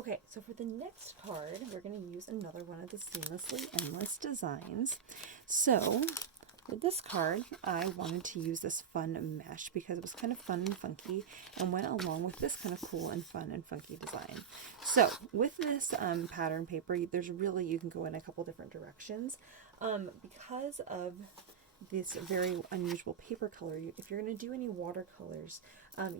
Okay, so for the next card, we're going to use another one of the Seamlessly Endless designs. So with this card, I wanted to use this fun mesh because it was kind of fun and funky and went along with this kind of cool and fun and funky design. So with this pattern paper, there's really, you can go in a couple different directions. Because of this very unusual paper color, if you're going to do any watercolors,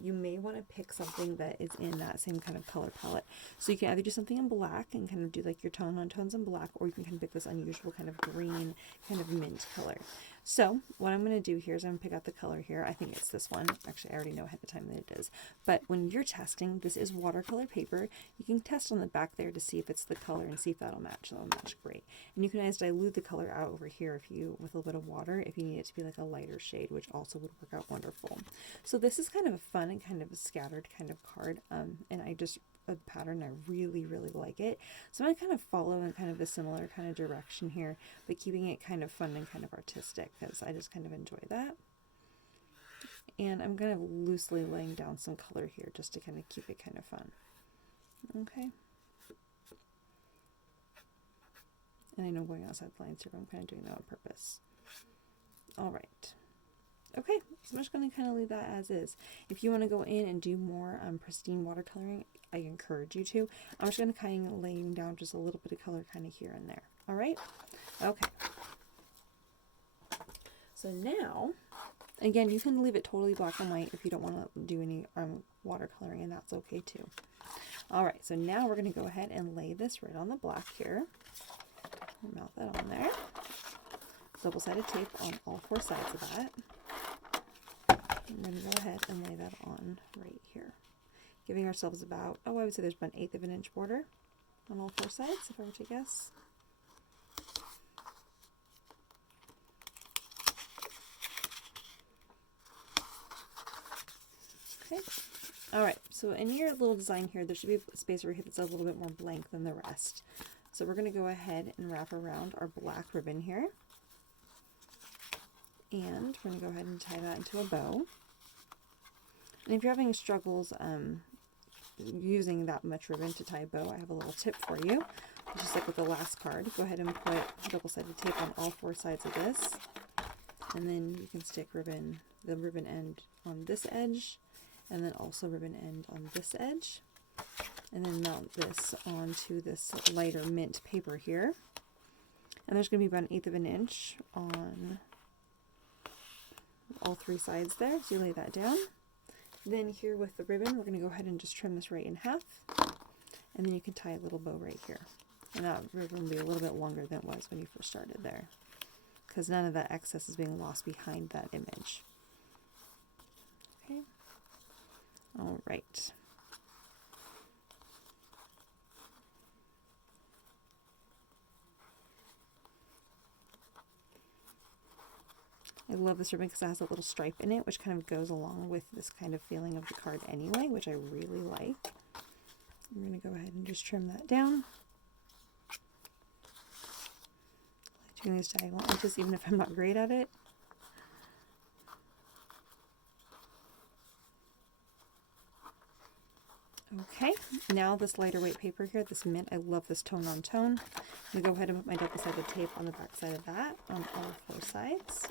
you may want to pick something that is in that same kind of color palette. So you can either do something in black and kind of do like your tone on tones in black, or you can kind of pick this unusual kind of green, kind of mint color. So what I'm going to do here is I'm going to pick out the color here. I think it's this one. Actually, I already know ahead of time that it is. But when you're testing, this is watercolor paper. You can test on the back there to see if it's the color and see if that'll match. That'll match great. And you can always dilute the color out over here if you, with a little bit of water, if you need it to be like a lighter shade, which also would work out wonderful. So this is kind of a fun and kind of a scattered kind of card. And a pattern, I really like it. So I'm going to kind of follow in kind of a similar kind of direction here, but keeping it kind of fun and kind of artistic because I just kind of enjoy that. And I'm kind of loosely laying down some color here just to kind of keep it kind of fun. Okay. And I know I'm going outside the lines here, but I'm kind of doing that on purpose. All right. Okay, so I'm just going to kind of leave that as is. If you want to go in and do more pristine watercoloring, I encourage you to. I'm just going to kind of lay down just a little bit of color kind of here and there. All right? Okay. So now, again, you can leave it totally black and white if you don't want to do any watercoloring, and that's okay too. All right, so now we're going to go ahead and lay this right on the black here. Mount that on there. Double-sided tape on all four sides of that. I'm going to go ahead and lay that on right here. Giving ourselves about, I would say there's about 1/8 of an inch border on all four sides, if I were to guess. Okay. All right, so in your little design here, there should be a space over here that's a little bit more blank than the rest. So we're going to go ahead and wrap around our black ribbon here. And we're going to go ahead and tie that into a bow. And if you're having struggles using that much ribbon to tie a bow, I have a little tip for you. Just like with the last card, go ahead and put double-sided tape on all four sides of this. And then you can stick the ribbon end on this edge, and then also ribbon end on this edge. And then mount this onto this lighter mint paper here. And there's going to be about 1/8 of an inch on all three sides there, so you lay that down. Then here with the ribbon, we're going to go ahead and just trim this right in half, and then you can tie a little bow right here. And that ribbon will be a little bit longer than it was when you first started there, because none of that excess is being lost behind that image. Okay. All right. I love this ribbon because it has a little stripe in it, which kind of goes along with this kind of feeling of the card anyway, which I really like. I'm going to go ahead and just trim that down. I like doing these diagonal edges even if I'm not great at it. Okay, now this lighter weight paper here, this mint, I love this tone on tone. I'm going to go ahead and put my double-sided tape on the back side of that on all four sides.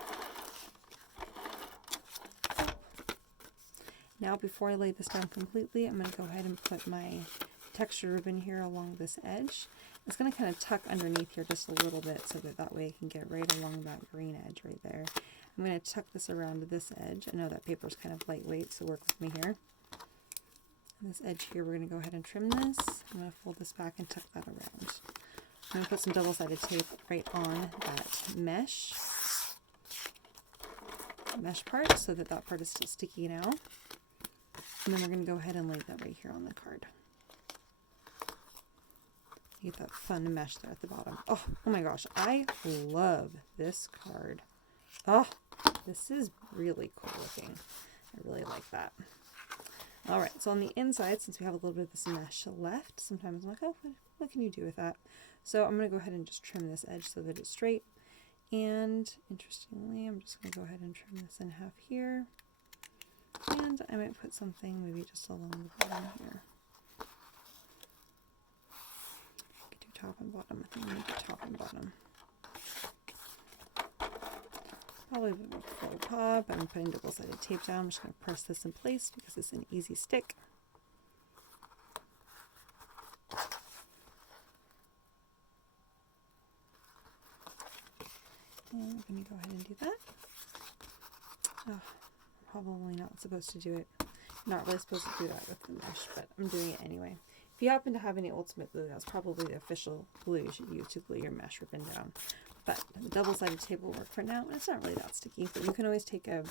Now before I lay this down completely, I'm going to go ahead and put my texture ribbon here along this edge. It's going to kind of tuck underneath here just a little bit so that way I can get right along that green edge right there. I'm going to tuck this around this edge. I know that paper is kind of lightweight, so work with me here. And this edge here, we're going to go ahead and trim this. I'm going to fold this back and tuck that around. I'm going to put some double-sided tape right on that mesh part so that that part is still sticky now. And then we're going to go ahead and lay that right here on the card. You get that fun mesh there at the bottom. Oh my gosh, I love this card. Oh, this is really cool looking. I really like that. All right, so on the inside, since we have a little bit of this mesh left, sometimes I'm like, oh, what can you do with that? So I'm going to go ahead and just trim this edge so that it's straight. And interestingly, I'm just going to go ahead and trim this in half here. And I might put something maybe just along the bottom here. and bottom. I think I'm going to do top and bottom. Probably before we pop, I'm putting double-sided tape down. I'm just going to press this in place because it's an easy stick. And I'm going to go ahead and do that. Oh, probably not supposed to do it. Not really supposed to do that with the mesh, but I'm doing it anyway. If you happen to have any Ultimate Glue, that's probably the official glue you should use to glue your mesh ribbon down. But the double-sided tape will work for now, and it's not really that sticky. But you can always take a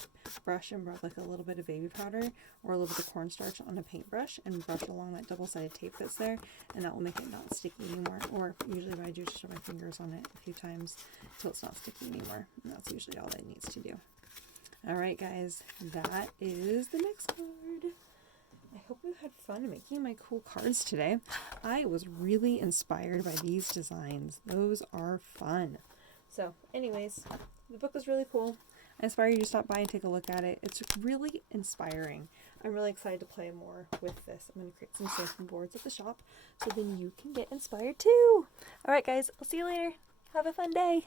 brush and rub like a little bit of baby powder or a little bit of cornstarch on a paintbrush and brush along that double-sided tape that's there, and that will make it not sticky anymore. Or usually what I do is just rub my fingers on it a few times until it's not sticky anymore, and that's usually all it needs to do. Alright guys, that is the next card. I hope you had fun making my cool cards today. I was really inspired by these designs. Those are fun. So anyways, the book was really cool. I inspire you to stop by and take a look at it. It's really inspiring. I'm really excited to play more with this. I'm going to create some sample boards at the shop so then you can get inspired too. Alright guys, I'll see you later. Have a fun day.